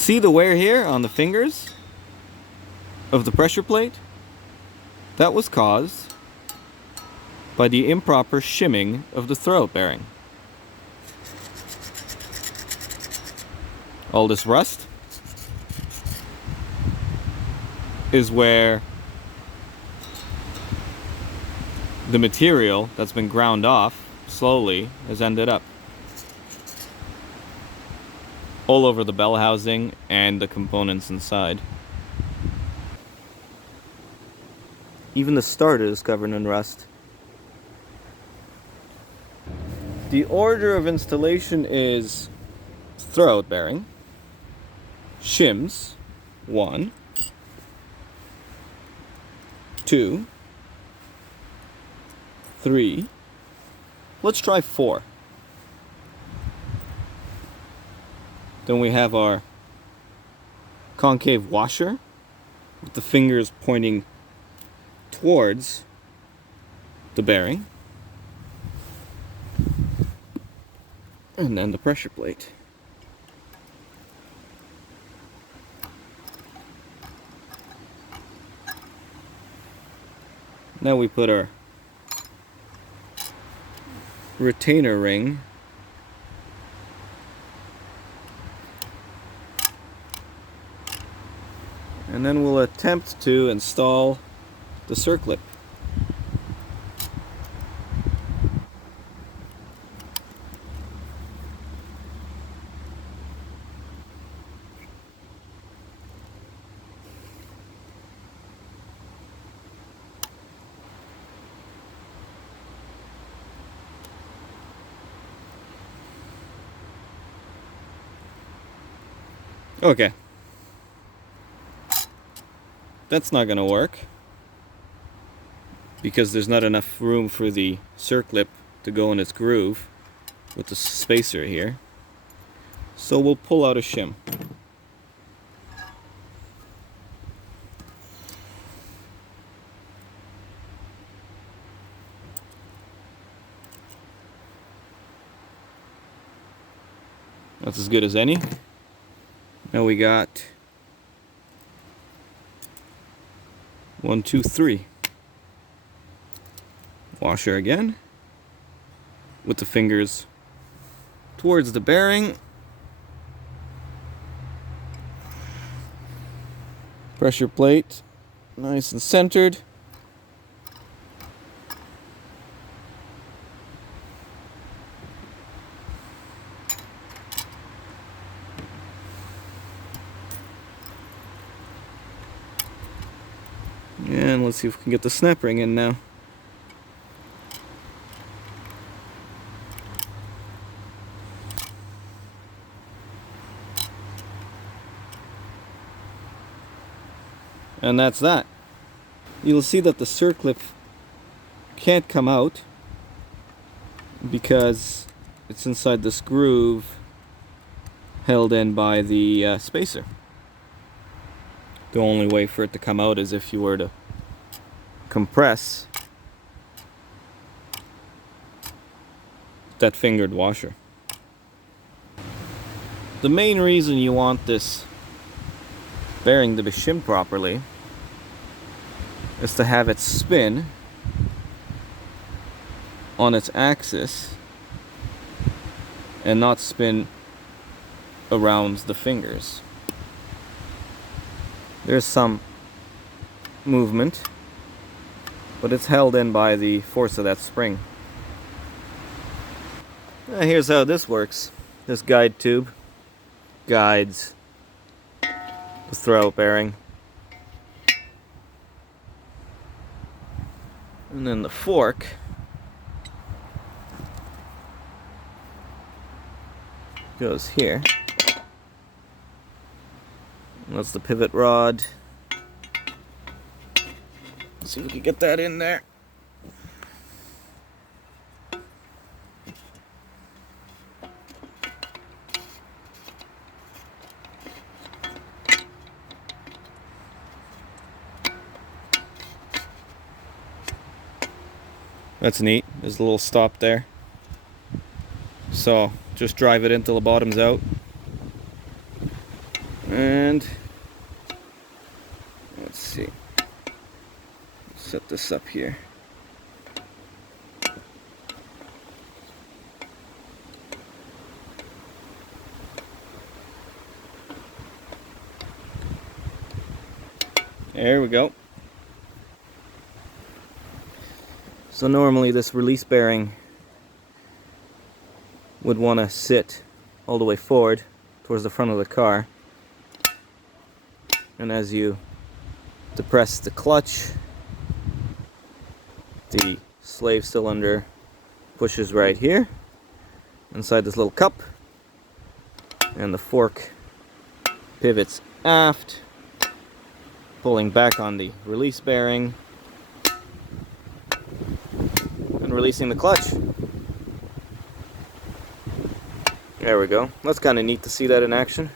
See the wear here on the fingers of the pressure plate? That was caused by the improper shimming of the throwout bearing. All this rust is where the material that's been ground off slowly has ended up. All over the bell housing and the components inside. Even the starter is covered in rust. The order of installation is throwout bearing, shims, 1, 2, 3, let's try 4. Then we have our concave washer with the fingers pointing towards the bearing. And then the pressure plate. Now we put our retainer ring and then we'll attempt to install the circlip. Okay. That's not gonna work because there's not enough room for the circlip to go in its groove with the spacer here. So we'll pull out a shim. That's as good as any. Now we got 1, 2, 3. Washer again with the fingers towards the bearing. Pressure plate nice and centered. And let's see if we can get the snap ring in now. And that's that. You'll see that the circlip can't come out because it's inside this groove held in by the spacer. The only way for it to come out is if you were to compress that fingered washer. The main reason you want this bearing to be shimmed properly is to have it spin on its axis and not spin around the fingers. There's some movement, but it's held in by the force of that spring. Here's how this works. This guide tube guides the throwout bearing. And then the fork goes here. And that's the pivot rod. Let's see if we can get that in there. That's neat. There's a little stop there. So just drive it until the bottom's out. And let's see, set this up here. There we go. So normally this release bearing would want to sit all the way forward towards the front of the car, and as you depress the clutch, the slave cylinder pushes right here inside this little cup, and the fork pivots aft, pulling back on the release bearing and releasing the clutch. There we go. That's kind of neat to see that in action.